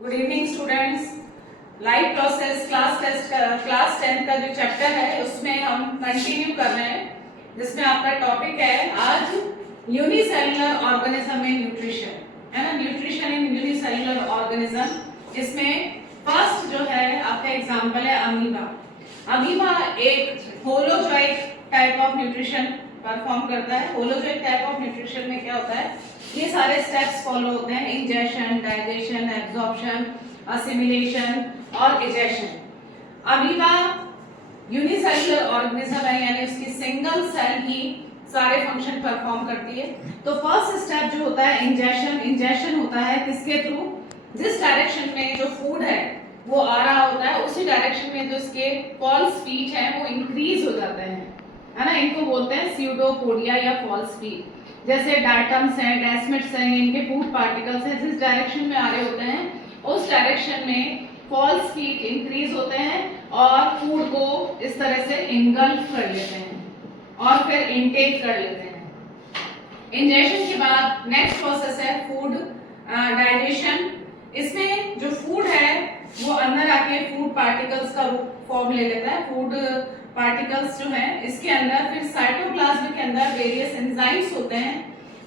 Good evening students. Life process class 10 का जो chapter है उसमें हम कंटिन्यू कर रहे हैं, जिसमें आपका टॉपिक है आज यूनिसेल्युलर ऑर्गेनिज्म में न्यूट्रिशन, है ना। Nutrition in unicellular organism. इसमें फर्स्ट जो है आपका एग्जांपल है अमीबा। अमीबा एक holozoic type of nutrition perform करता है। होलोजोइक टाइप ऑफ न्यूट्रिशन में क्या होता है, ये सारे स्टेप्स फॉलो होते हैं: इंजेशन, डाइजेशन, एब्जॉर्प्शन, असिमिलेशन और इजेशन। अमीबा यूनिसेल्युलर ऑर्गेनिज्म है, यानी उसकी सिंगल सेल ही सारे फंक्शन परफॉर्म करती है। तो फर्स्ट स्टेप जो होता है इंजेशन। इंजेशन होता है किसके थ्रू? जिस डायरेक्शन में जो फूड है वो आ रहा होता है, उसी डायरेक्शन में जो इसके फॉल्स फीट है वो इंक्रीज हो जाते हैं, है ना। इनको बोलते हैं स्यूडोपोडिया या फॉल्स फीट। जैसे डायटम्स हैं, डेस्मिड्स हैं, इनके फूड पार्टिकल्स हैं, जिस डायरेक्शन में आ रहे होते हैं उस डायरेक्शन में फॉल्स फीट इंक्रीज होते हैं और फूड को इस तरह से इंगल्फ कर लेते हैं और फिर इनटेक कर लेते हैं। इंजेशन के बाद नेक्स्ट प्रोसेस है फूड डाइजेशन। इसमें जो फूड है वो अंदर आके फूड पार्टिकल्स का फॉर्म ले लेता है। फूड पार्टिकल्स जो हैं इसके अंदर फिर साइटोप्लाज्म के अंदर वेरियस एंजाइम्स होते हैं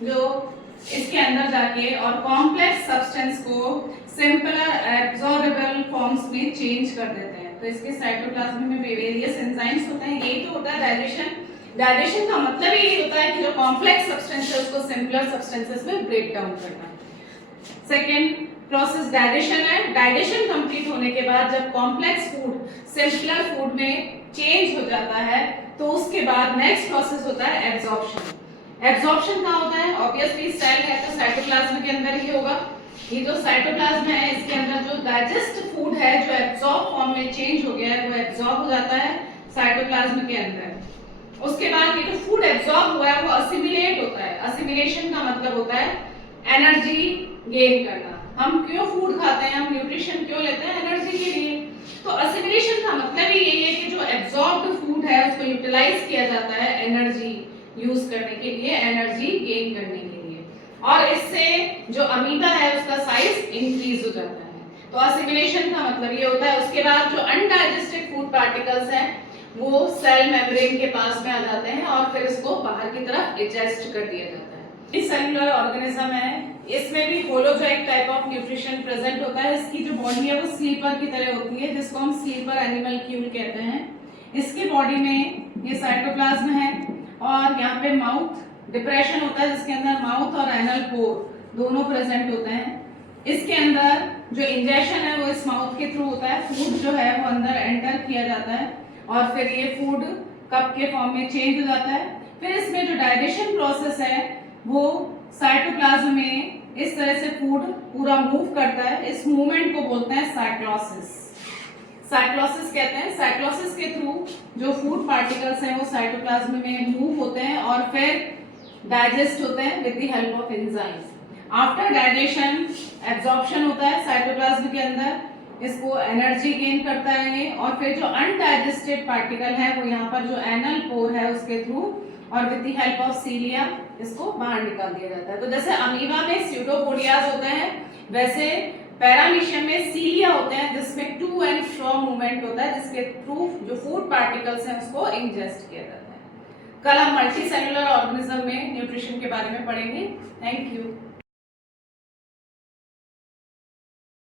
जो इसके अंदर जाके और कॉम्प्लेक्स सब्सटेंस को सिंपलर एब्जॉर्बेबल फॉर्म्स में चेंज कर देते हैं। तो इसके साइटोप्लाज्म में वेरियस एंजाइम्स होते हैं। यही तो होता है डाइजेशन। डाइजेशन का मतलब यही होता है कि जो कॉम्प्लेक्स सब्सटेंस है उसको सिंपलर सब्सटेंसेस में ब्रेक डाउन करना। सेकेंड प्रोसेस डाइजेशन है। डाइजेशन कंप्लीट होने के बाद जब कॉम्प्लेक्स फूड सिंपलर फूड में चेंज हो जाता है तो उसके बाद नेक्स्ट प्रोसेस होता है एब्जॉर्प्शन। एब्जॉर्प्शन कहाँ होता है? ऑब्वियसली सेल है तो साइटोप्लाज्म के अंदर ही होगा। ये जो साइटोप्लाज्म है इसके अंदर जो डाइजेस्ट फूड है जो एब्जॉर्ब फॉर्म में चेंज हो गया है वो एब्जॉर्ब हो जाता है साइटोप्लाज्म के अंदर। उसके बाद ये जो फूड एब्जॉर्ब हुआ है वो असिमिलेट होता है। असिमिलेशन का मतलब होता है एनर्जी गेन करना। हम क्यों फूड खाते हैं, हम न्यूट्रिशन क्यों लेते हैं? एनर्जी के लिए। तो असिमिलेशन का मतलब ही यही है कि जो एब्जॉर्ब्ड फूड है उसको यूटिलाइज किया जाता है एनर्जी यूज करने के लिए, एनर्जी गेन करने के लिए, और इससे जो अमीबा है उसका साइज इंक्रीज हो जाता है। तो असिमिलेशन का मतलब ये होता है। उसके बाद जो अनडाइजेस्टेड फूड पार्टिकल्स हैं वो सेल मेम्ब्रेन के पास में आ जाते हैं और फिर इसको बाहर की तरफ एडजस्ट कर दिया जाता है। सेलुलर ऑर्गेनिज्म है, इसमें भी holozoic type of nutrition present होता है। इसकी जो बॉडी है वो स्लीपर की तरह होती है, जिसको हम स्लीपर एनिमलक्यूल कहते हैं। इसकी बॉडी में ये साइटोप्लाज्म है और यहाँ पे माउथ डिप्रेशन होता है जिसके अंदर माउथ और एनल पोर दोनों प्रेजेंट होते हैं। इसके अंदर जो इंजेक्शन है वो इस माउथ के थ्रू होता है। फूड जो है वो अंदर एंटर किया जाता है और फिर ये फूड कप के फॉर्म में चेंज हो जाता है। फिर इसमें जो डाइजेशन प्रोसेस है वो साइटोप्लाज्म में इस तरह से फूड पूरा मूव करता है। इस मूवमेंट को बोलते हैं साइक्लोसिस। साइक्लोसिस कहते हैं। साइक्लोसिस के थ्रू जो फूड पार्टिकल्स हैं वो साइटोप्लाज्म में मूव होते हैं और फिर डाइजेस्ट होते हैं with the help of enzymes. After digestion absorption होता है साइटोप्लाज्म के अंदर, इसको एनर्जी गेन करता है ये, और फिर जो अनडाइजेस्टेड पार्टिकल है वो यहाँ पर जो एनल पोर है उसके थ्रू और विद द हेल्प ऑफ सीलिया इसको बाहर निकाल दिया जाता है। तो जैसे अमीबा में स्यूडोपोडियाज होते हैं वैसे पैरामीशियम में सीलिया होते हैं जिसमें टू एंड फ्रो मूवमेंट होता है, जिसके थ्रू जो फूड पार्टिकल्स हैं उसको इंजेस्ट किया जाता है। कल हम मल्टी सेलुलर ऑर्गेनिज्म में न्यूट्रिशन के बारे में पढ़ेंगे। Thank you.